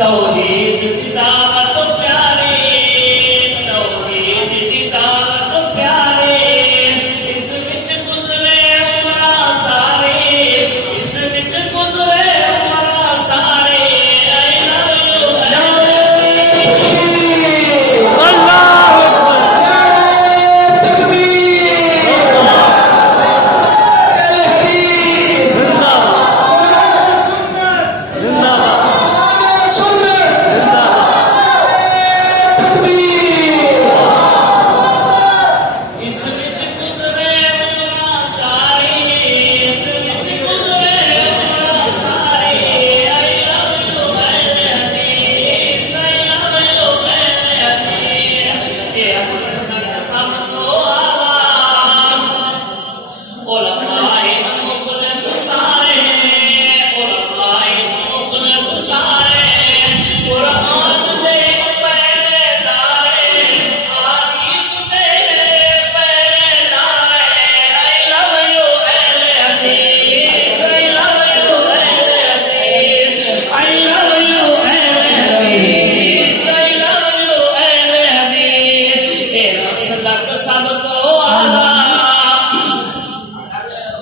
तौहीद दी दावत प्यारे, तौहीद दी दावत प्यारे, इस विच गुजरे उमरा सारे, इस विच गुजरे उमरा सारे।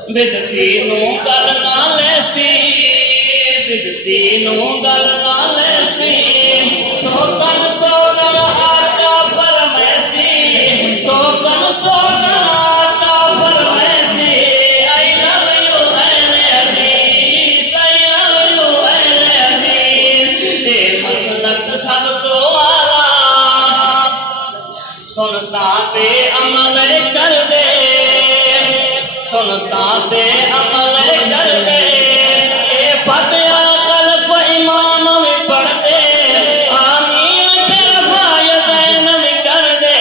बिदती नू गल नाल सी, बिदती नू गल नाल सी, सोकन सोकन आका फरमैसी, सोकन सोकन आका फरमैसी। आई लव यू अहले हदीस, आई लव यू अहले हदीस, ए मसलक सब तो आला, सुनता ते अमल कर दे, सुनता दे अमल कर दे, ए फतिहा खल्फ इमाम भी पढ़ दे, आमीन तेरा फायदैन भी कर दे।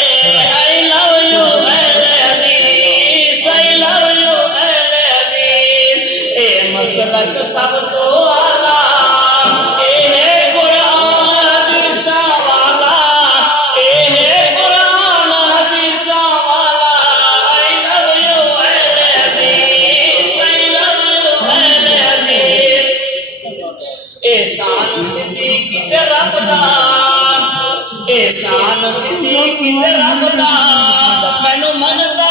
आई लव यू अहले हदीस, आई लव यू अहले हदीस, ए मसलक सब तो आला, ए कुरान हदीसा वाला, ए कुरान हदीसा वाला। आई लव यू एहसान सिद्दीकी ते रब दा, एहसान सिद्दीकी ते रब दा, मैनू मनदा